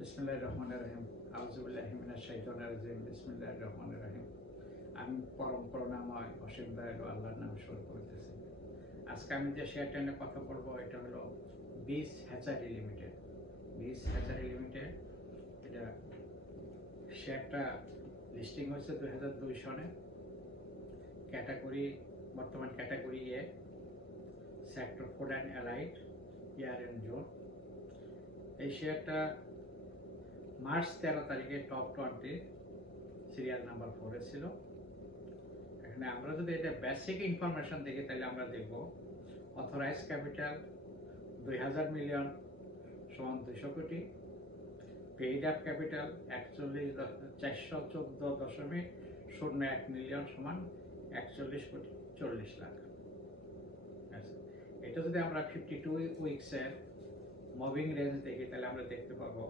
বিসমিল্লাহির রহমানির রহিম। আউযুবিল্লাহি মিনাশ শাইতানির রাজিম। বিসমিল্লাহির রহমানির রহিম। আমি পরম করুণাময় অসীম দয়ালু আল্লাহর নামে শুরু করতেছি। আজকে আমি যে শেয়ারটা নিয়ে কথা বলবো এটা হলো বিস হ্যাচারি লিমিটেড। বিস হ্যাচারি লিমিটেড এটা শেয়ারটা লিস্টিং হয়েছে 2002 সনে। ক্যাটাগরি বর্তমান category A, sector food and allied, year end zone. এই শেয়ারটা মার্চ 13 তারিখে টপ 20 সিরিয়াল নাম্বার 4 এ ছিল। এখানে আমরা যদি এটা বেসিক ইনফরমেশন দেখি তাহলে আমরা দেখব অথরাইজ ক্যাপিটাল 2000 মিলিয়ন সমান 200 কোটি, পেইড আপ ক্যাপিটাল 414.01 মিলিয়ন সমান 41 কোটি 40 লাখ। এটা যদি আমরা 52 উইকসের মুভিং রেঞ্জ দেখি তাহলে আমরা দেখতে পাবো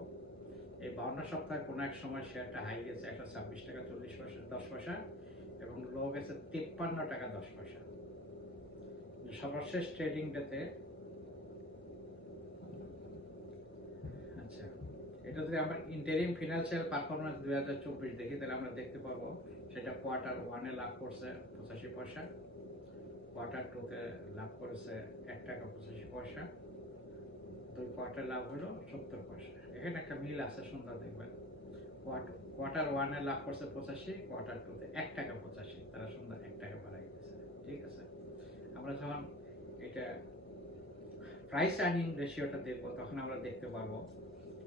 এই 52 সপ্তাহে কোনো এক সময় শেয়ারটা হাই গেছে 126 টাকা 40 পয়সা 10 পয়সা এবং লো গেছে 53 টাকা 10 পয়সা। সর্বশেষ ট্রেডিং ডেতে আচ্ছা, এটা যদি আমরা ইন্টারিম ফিনান্সিয়াল পারফরম্যান্স 2024 দেখি তাহলে আমরা দেখতে পাবো সেটা কোয়ার্টার 1 এ লাভ করছে 85 পয়সা, কোয়ার্টার 2 তে লাভ করেছে 1 টাকা 85 পয়সা, দুই কোয়ার্টার লাভ হলো 70 পয়সা। এখানে একটা মিল আছে, সুন্দর দেখবেন। কোয়ার্টার 1 এ লাভ করছে 85, কোয়ার্টার 2 তে 1 টাকা 85, তারা সুন্দর 1 টাকা বাড়াই দিয়েছে। ঠিক আছে, আমরা যখন এটা প্রাইস আর্নিং রেশিওটা দেখবো তখন আমরা দেখতে পারবো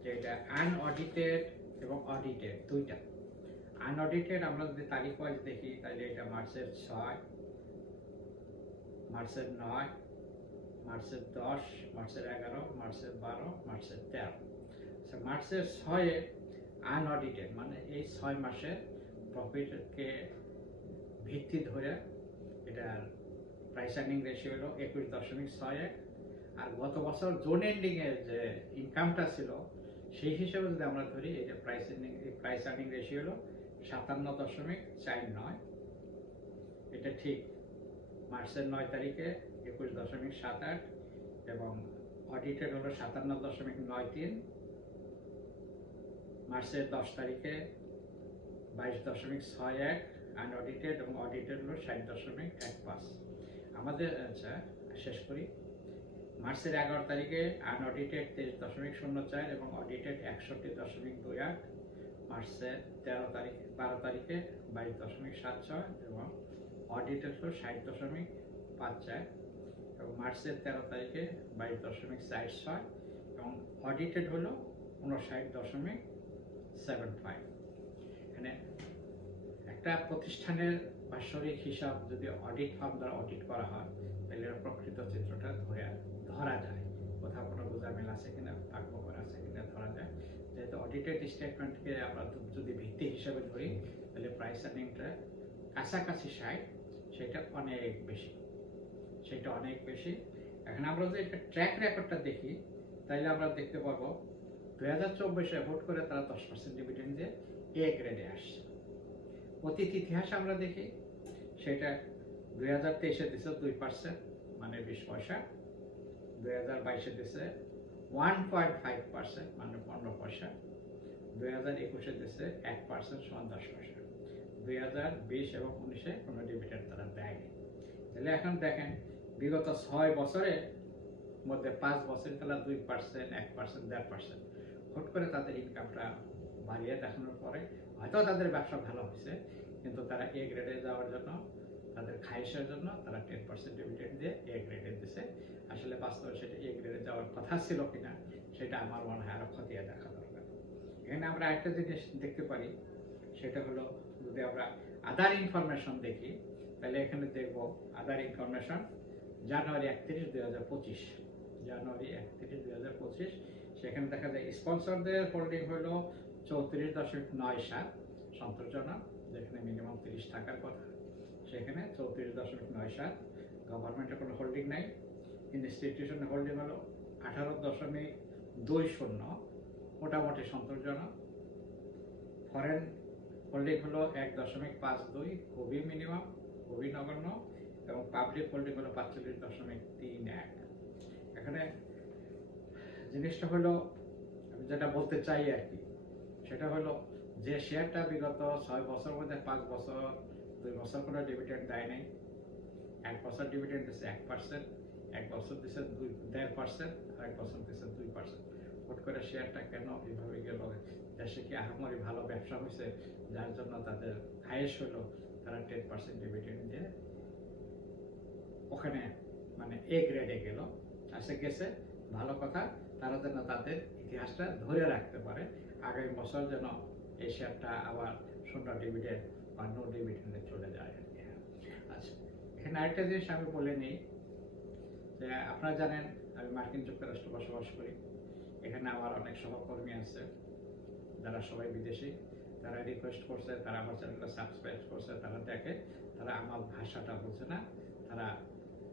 যে এটা আনঅডিটেড এবং অডিটেড দুইটা। আনঅডিটেড আমরা যদি তারিখ ওয়াইজ দেখি তাহলে এটা মার্চের 6, মার্চের 9, মার্চের 10, মার্চের 11, মার্চের 12, মার্চের 13। আচ্ছা, মার্চের 6 এ আনঅডিটেড মানে এই 6 মাসের প্রফিটকে ভিত্তি ধরে এটার প্রাইস আর্নিং রেশিও হলো 21.61। আর গত বছর জোন এন্ডিং এর যে ইনকামটা ছিল সেই হিসেবে যদি আমরা ধরি এটা প্রাইস আর্নিং রেশিও হলো 57.49। এটা ঠিক মার্চের 9 তারিখে 21.78 এবং অডিটেড হলো 57.93। মার্চের 10 তারিখে 22.61 আনঅডিটেড এবং অডিটেড হলো 60.15। আমাদের আচ্ছা শেষ করি। মার্চের 11 তারিখে আনঅডিটেড 23.04 এবং অডিটেড 61.28। মার্চের 12 তারিখে 22.76 এবং অডিটেড হলো 60.54 এবং মার্চের 13 তারিখে 22.46 এবং অডিটেড হলো 59.75। এখানে একটা প্রতিষ্ঠানের বাৎসরিক হিসাব যদি অডিট ফার্ম দ্বারা অডিট করা হয় তাহলে প্রকৃত চিত্রটা ধরা যায়, কোথাও কোনো গোজামিল আছে কিনা, ফাঁকফোকর আছে কিনা ধরা যায়। যেহেতু অডিটেড স্টেটমেন্টকে আমরা যদি ভিত্তি হিসাবে ধরি তাহলে প্রাইস আর্নিংটা কাছাকাছি 60, সেটা অনেক বেশি। এখন আমরা যদি একটা ট্র্যাক রেকর্ডটা দেখি তাহলে আমরা দেখতে পাবো 2024 ভোট করে তারা 10% ডিভিডেন্ড দিয়ে এ গ্রেডে আসছে। অতীত ইতিহাসে আমরা দেখি সেটা 2023 দিছে 2% মানে 20 পয়সা, 2022 দিছে 1.5% মানে 15 পয়সা, 2021 দিছে 1% সমান 10 পয়সা, 2020 এবং 19-এ কোনো ডিভিডেন্ড তারা দেয়নি। তাহলে এখন দেখেন বিগত 6 বছরের মধ্যে 5 বছরে তারা 2%, 1%, 1.5% ভোট করে তাদের ইনকামটা বাড়িয়ে দেখানোর পরে হয়তো তাদের ব্যবসা ভালো হয়েছে, কিন্তু তারা এ গ্রেডে যাওয়ার জন্য তাদের খাইশের জন্য তারা 10% ডিভিডেন্ড দিয়ে এ গ্রেডে দিছে। আসলে বাস্তবে সেটা এ গ্রেডে যাওয়ার কথা ছিল কিনা সেটা আমার মনে হয় আরো খতিয়ে দেখা দরকার। এখানে আমরা একটা জিনিস দেখতে পারি, সেটা হলো যদি আমরা আদার ইনফরমেশন দেখি তাহলে এখানে দেখব আদার ইনফরমেশন জানুয়ারি 31, 2025, জানুয়ারি 31, 2025 সেখানে দেখা যায় স্পন্সরদের হোল্ডিং হলো 34.97, সন্তোষজনক। যেখানে মিনিমাম 30 থাকার কথা সেখানে 34.97। গভর্নমেন্টের কোনো হোল্ডিং নাই। ইনস্টিটিউশনের হোল্ডিং হলো 18.20, মোটামুটি সন্তোষজনক। ফরেন হোল্ডিং হলো 1.52, খুবই মিনিমাম, খুবই নগণ্য। এবং পাবলিক হোল্ডিং হলো 45.31। এখানে জিনিসটা হলো যেটা বলতে চাই আর কি, সেটা হলো যে শেয়ারটা বিগত 6 বছর মধ্যে 5 বছর 2 বছর করে ডিভিডেন্ড দেয় নাই, 1 বছর ডিভিডেন্ড দিচ্ছে 1%, 1 বছর দিচ্ছে 1.5%, আর 1 বছর দিচ্ছে 2%। হুট করে শেয়ারটা কেন এভাবে গেল? দেশে কি আহামরি ভালো ব্যবসা হয়েছে যার জন্য তাদের আয়েস হলো তারা 10% ডিভিডেন্ড দিয়ে ওখানে মানে এ গ্রেডে গেল? আসে গেছে, ভালো কথা, তারা যেন তাদের ইতিহাসটা ধরে রাখতে পারে, আগামী বছর যেন এই শেয়ারটা আবার 0 ডিভিডেন্ড বা নো ডিভিডেন্ডে চলে যায়। আচ্ছা, এখানে আরেকটা জিনিস আমি বলে নিই যে আপনারা জানেন আমি মার্কিন যুক্তরাষ্ট্রে বসবাস করি। এখানে আমার অনেক সহকর্মী আছে যারা সবাই বিদেশি, তারা রিকোয়েস্ট করছে, তারা আমার চ্যানেলটা সাবস্ক্রাইব করছে, তারা দেখে, তারা আমার ভাষাটা বোঝে না,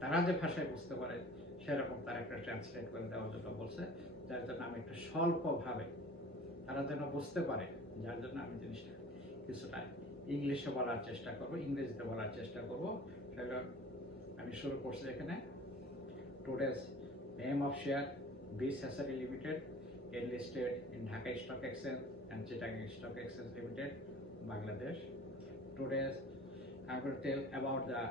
তারা যে ভাষায় বুঝতে পারে সেরকম তারা একটা ট্রান্সলেট করে দেওয়ার জন্য বলছে, যার জন্য আমি একটু স্বল্পভাবে তারা যেন বুঝতে পারে, যার জন্য আমি জিনিসটা কিছুটা ইংলিশে বলার চেষ্টা করব, ইংরেজিতে বলার চেষ্টা করব। সেটা আমি শুরু করছি এখানে। টুডেজ নেম অফ শেয়ার বিস হ্যাসারি limited, enlisted in Dhaka Stock Exchange and Chittagong Stock Exchange Limited, Bangladesh. Today, I'm going to tell about the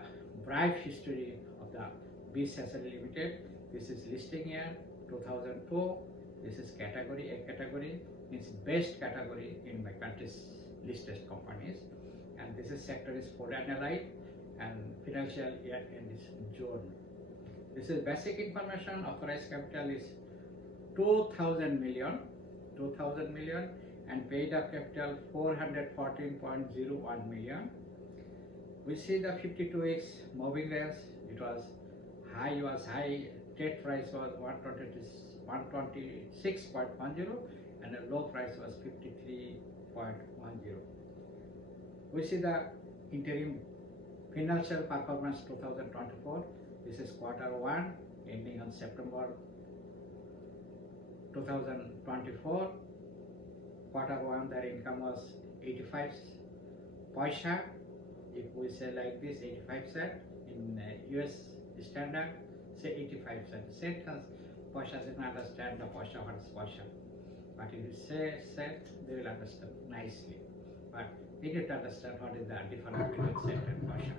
brief history of the BIS Hessary Limited. This is listing year 2002. This is category A category, means best category in my country's listed companies. And this is sector is food and allied, and financial year end is June. This is basic information. Authorized capital is 2000 million, and paid up capital 414.01 million. We see the 52 weeks moving range. It was high, trade price was 126.10, and the low price was 53.10. We see the interim financial performance 2024. This is Q1 ending on September 2024. Q1 their income was 85 paisa. If we say like this, 85 cent in US standard, say 85 cent. Cent has paisa, they don't understand the paisa, what is paisa. But if you say cent, they will understand nicely. But they need to understand what is the difference between cent and paisa.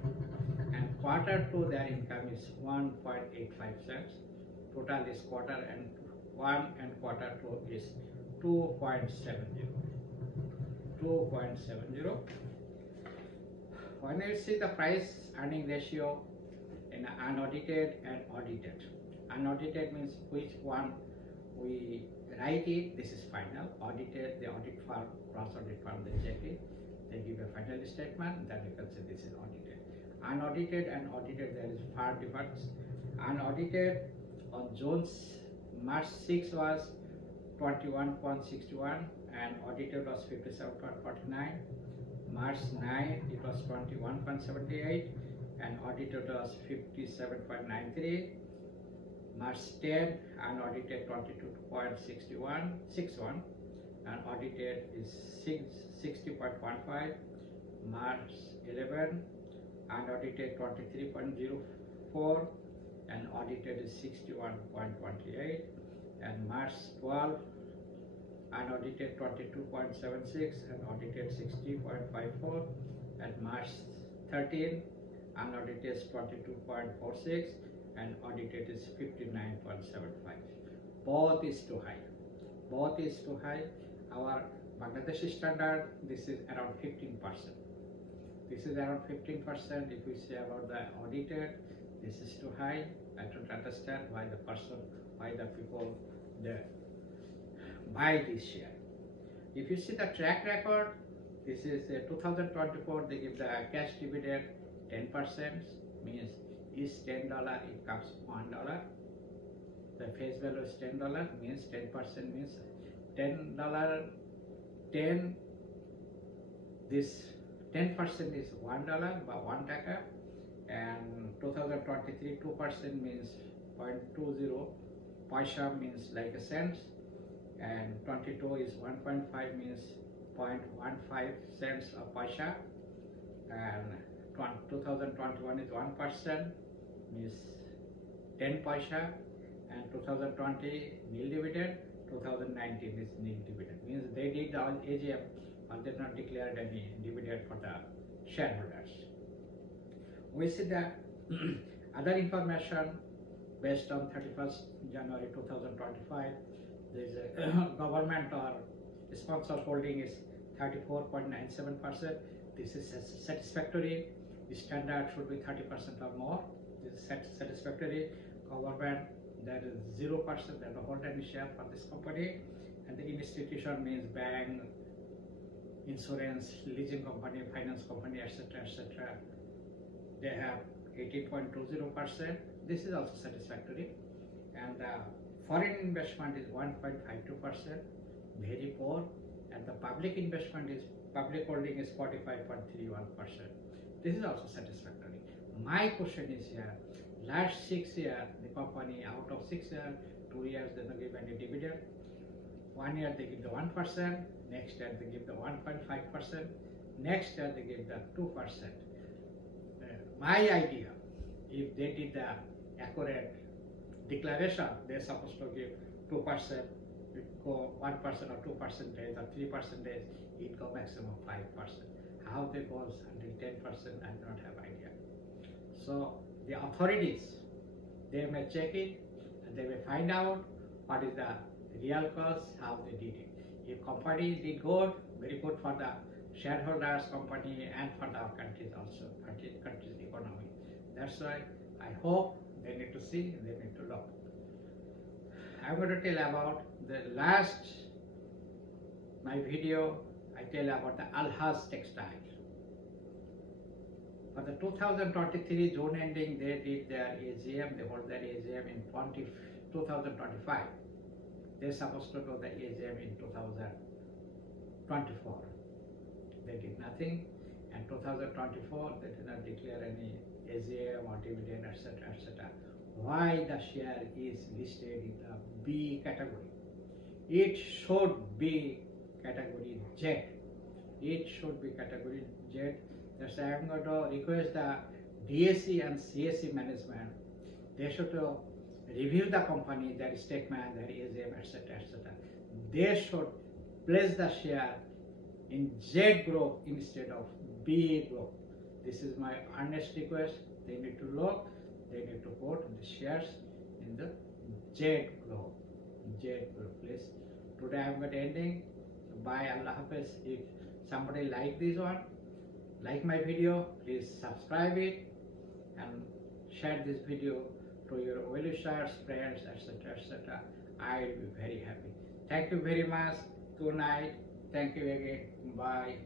And Q2 their income is 1.85 cents. Total is Q1 and Q2 is 2.70. When you see the price earning ratio in unaudited and audited. Unaudited means which one we write it, this is final. Audited, the audit firm, cross audit firm, they check it, they give a final statement, then you can say this is audited. Unaudited and audited, there is far difference. Unaudited on March 6 was 21.61 and audited was 57.49. March 9 it was 21.78 and audited was 57.93. March 10 unaudited 22.61 and audited is 60.15. March 11 unaudited 23.04 and audited is 61.28. and March 12 unaudited 22.76 and audited 60.54. and March 13 unaudited is 22.46 and audited is 59.75. Both is too high. Our Bangladeshi standard, this is around 15%. This is around 15%. If we say about the audited, this is too high. I don't understand why the people they buy this share. If you see the track record, this is 2024. They give the cash dividend 10%, means each $10 it comes $1. The face value is $10, means 10% means $10. 10. This 10% is $1 by 1 taka, and 2023 2% means 0.20 paisa, means like a cent, and 22 is 1.5 means 0.15 cents of paisa, and 2021 is 1% means 10 paisa, and 2020 nil dividend, 2019 is nil dividend. Means they did all AGM, but they not declared any dividend for the shareholders. We see the other information based on 31st January 2025. There is a government or sponsor holding is 34.97%. This is satisfactory. The standard should be 30% or more. This is satisfactory. Government, there is 0%, that the hold any share for this company, and the institution means bank, insurance, leasing company, finance company, etc., etc. They have 18.20%. This is also satisfactory, and the foreign investment is 1.52%, very poor, and the public investment is public holding is 45.31%. This is also satisfactory. My question is here: last 6 years, the company out of 6 years, 2 years they don't give any dividend. 1 year they give the 1%, next year they give the 1.5%, next year they give the 2%. My idea, if they did the accurate declaration, they're supposed to give 2%, it go 1% or 2% or 3%, it go maximum 5%. How they goes until 10%, I do not have idea. So the authorities, they may check it and they may find out what is the real cause, how they did it. If company did good, very good for the shareholders, company, and for the countries also, country's economy. That's why I hope they need to see, they need to look. I'm going to tell about the last, my video, I tell about the Al-Haj Textile. For the 2023 June ending, they did their AGM, they hold their AGM in 2025. They're supposed to do the AGM in 2024. They did nothing, and 2024 they did not declare any AGM or dividend, etc., etc. Why the share is listed in the B category? It should be category Z. It should be category Z. That's why I'm going to request the DSE and CSE management. They should review the company, their statement, their AGM, etc., etc. They should place the share in Z group instead of B group. This is my earnest request. They need to look, they need to put the shares in the Z group. Z group, please. Today I'm going to ending. Bye, Allah Hafiz. If somebody like this one, like my video, please subscribe it and share this video to your well-wishers, friends, etc., etc. I will be very happy. Thank you very much. Good night. Thank you again. Bye.